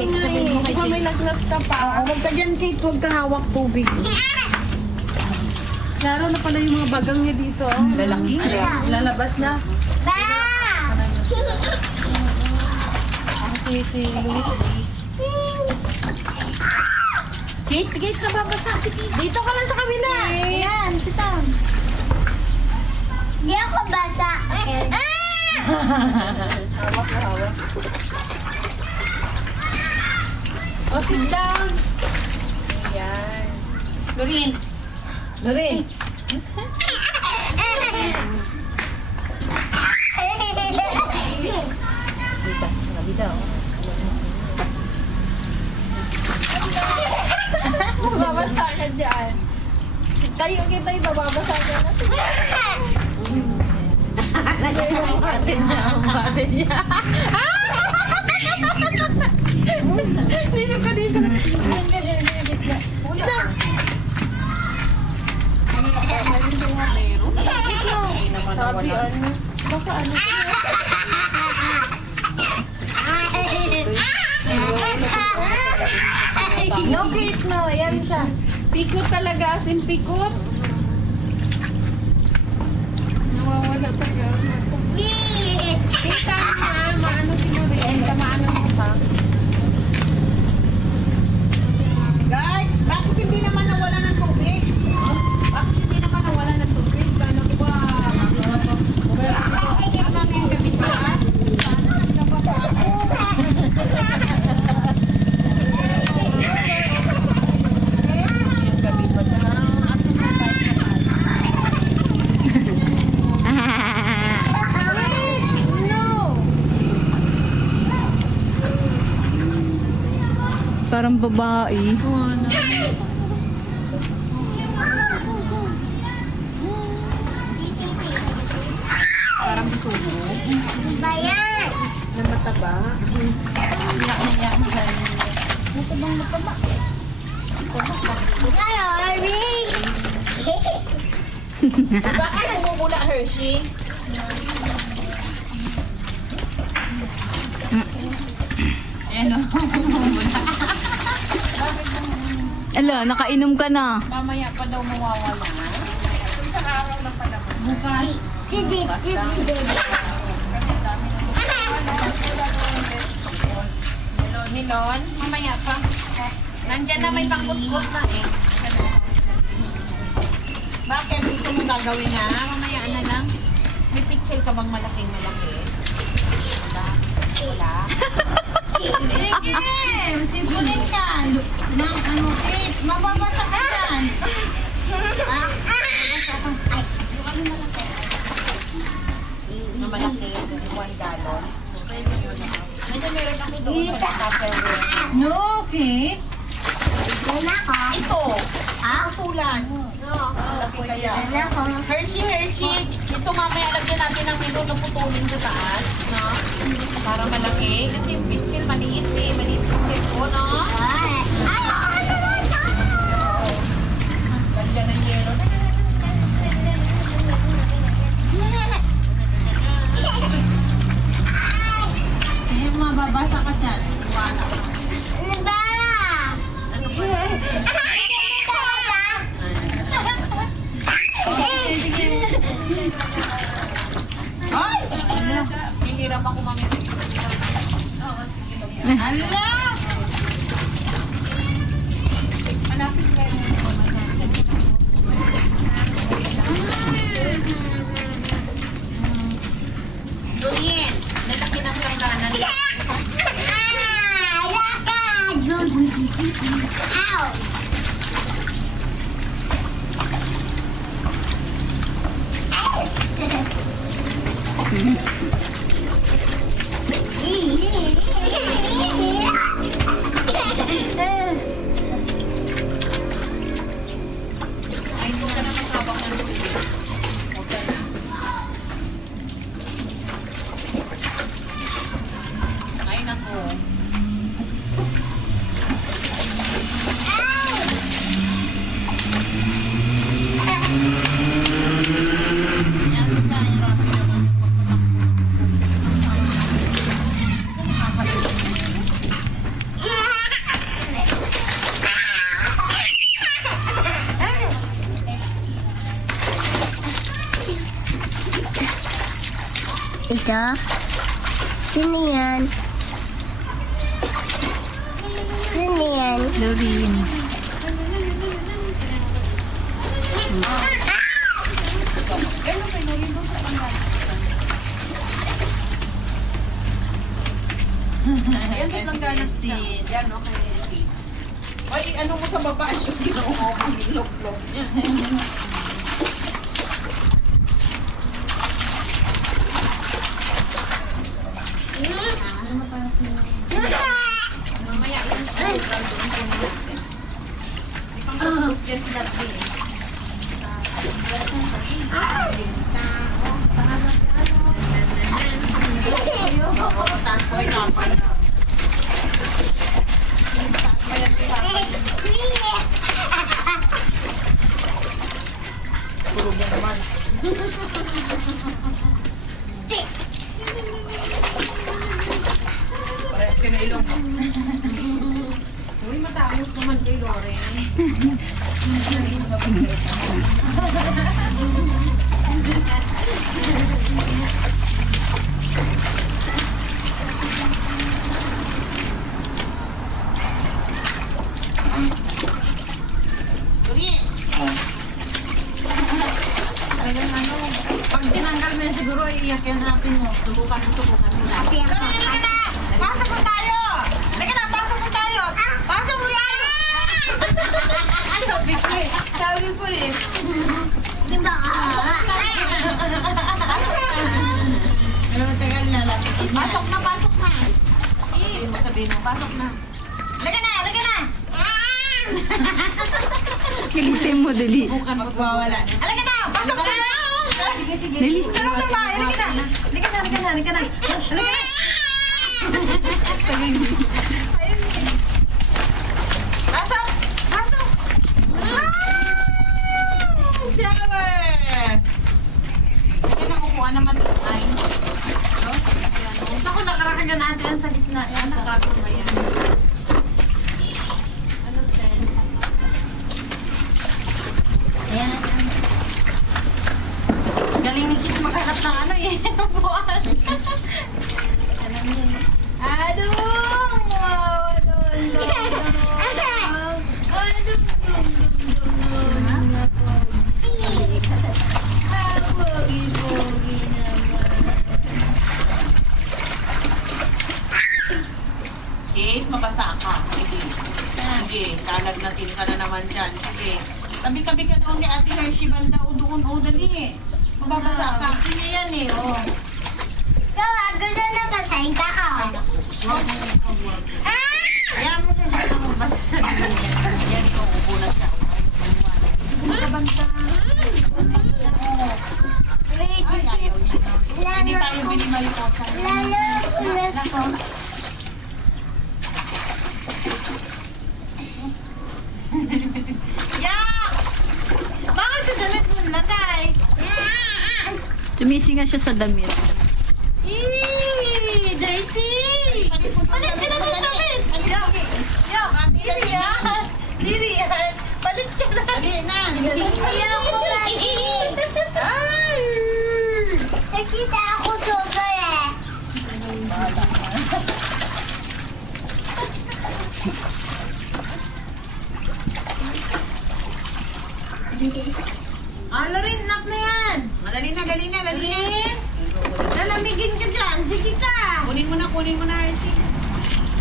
Baka may lagnat ka pa. Oo, huwag ka dyan, Kate. Huwag ka hawak tubig. Laro na pala yung mga bagang niya dito. Lalaki. Lalabas na. Si Luis. Kate, nababasa si Kate. Dito ka lang sa kabila. Ayan, sit down. Hindi ako basa. Hawak na hawak. Oh, sit down. Ayan. Lorin. Babasa ka dyan. Tayo kita, babasa ka na. Natin niya. Dito ka dito. Sino? Sabi ano? Baka ano? No, Kate, no. Ayan siya. Pikot talaga, as in pikot. Nawawala talaga. Kita na, maano si Mariela, maano mo pa. Guys, bakit hindi naman nawala ng tubig? Bakit hindi naman nawala ng tubig? Paano ko ba? Parang babae. Parang subo. Bayan! Na mataba. Iyak. Mataba. Bakit bumubula, Hershey? Ala, nakainom ka na. Mamaya pa daw mawawala. Isang araw na pala. Bukas. Milon, mamaya pa. Nandyan na may pangkuskus na eh. Bakit? Dito mo gagawin na? Mamaya na lang. May picture ka bang malaking malaki? Wala. Sige! Sipunin ka! Kate, mababasa ka yan! Na malaki, 1 gallon. Medyo meron ako doon sa Tupperware. No, Kate! Ito! Putulan. Malaki kaya. Hershey. Ito mamaya lagyan natin ng milon na putulin sa taas. No? Para malaki. Kasi yung pitchil maliit eh. Maliit yung pitchil ko, no? Ganda ng yelo. Sige, mababasa ka dyan. Iwala ka. Ano ba? Ay! Hihirap ako mamaya. Oo, sige. Ala! Hanapin ko kayo ng mamaya. Dorian, lalaki ng langganan. Ay, huwag ka na masabak ng tubig. Huwag ka na. Ay, naku. Ito? Sino yan? Sino yan? Doreen. Yan din lang ganas din. Yan, okay. Ay, ano mo sa baba? Yung ginawa ko, nilog-log niya. Mamaya, yun. Ipang-tapos dyan si Dati. Oo, taas po yung kapal. Tulog na naman. Parehas ka na ilong. Uy, matapos naman kay Loren. Talagang ano, pag tinanggal mo yan siguro, iiyak yan sa atin mo. Subukan mo lang. Halika na! Pasok mo tayo! Halika na, pasok mo tayo! Pasok mo tayo! Sabi ko eh. Di ba? Pero tagal na lang. Pasok na, pasok na. Sabihin mo, pasok na. Halika na, halika na! Kilitin mo, dali. Subukan mo. Magwawala. Halika na! Pasok sa Dali. sa loob ng bahay! Halika na! Halika na, halika na, halika na! Halika na! Pasok! Pasok! Shower! Sige na, upuan naman doon ay. Ako, nakarakagan natin sa gitna. Yan, Nakakot ba yan? Ano, Sen? Ayan. Galing ni Chich maghanap ng ano eh. Buwan. Alam niya eh. Adong! Wow! Kate, mabasa ka. Sige, kalagnatin ka na naman dyan. Sige. Tabi-tabi ka doon ni Ate Hershey banda o doon. O, dali. Mababasa ka. Gusto niya yan eh, oh. Gawa, gusto na basahin ka ka. Kaya mo rin siya magbasa sa dulo niya. Yan, ikaw, upo na siya. Mababasa. Ay, ayaw niya. Hindi tayo binimaliposa. Lalo, ulas ko. Yak! Bakit sa damit mo nagay? Tumisi nga siya sa damit. Eee! JT! Palit ka na ng damit! Yak! Yak! Diri yan! Diri yan! Palit ka na! Dali na. Iyak ko lagi. Nakita ako sugar eh. Ano rin, nak na yan! Madali na, dali na, dali na. Rin! Lalamigin ka dyan! Sige ka! Kunin mo na, Hershey.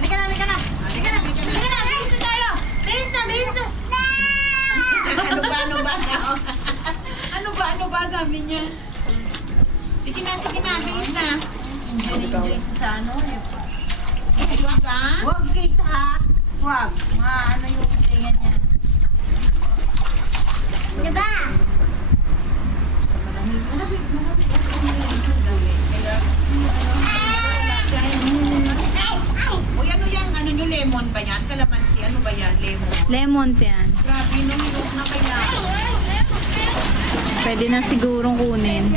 Halika na, halika na! Halika na, halika na! Bihis na tayo! Bihis na, bihis na! Ano ba, sabi niya. Sige na, bilis na. Enjoy siya sa ano eh. Huwag ka. Huwag kita ha! Huwag! Ano yung tingin niya? Diba? Uy, ano yan? Ano nyo, lemon ba yan? Kalamansi, ano ba yan? Lemon. Lemon yan. Grabe, lumilog na kaya. Pwede na sigurong kunin.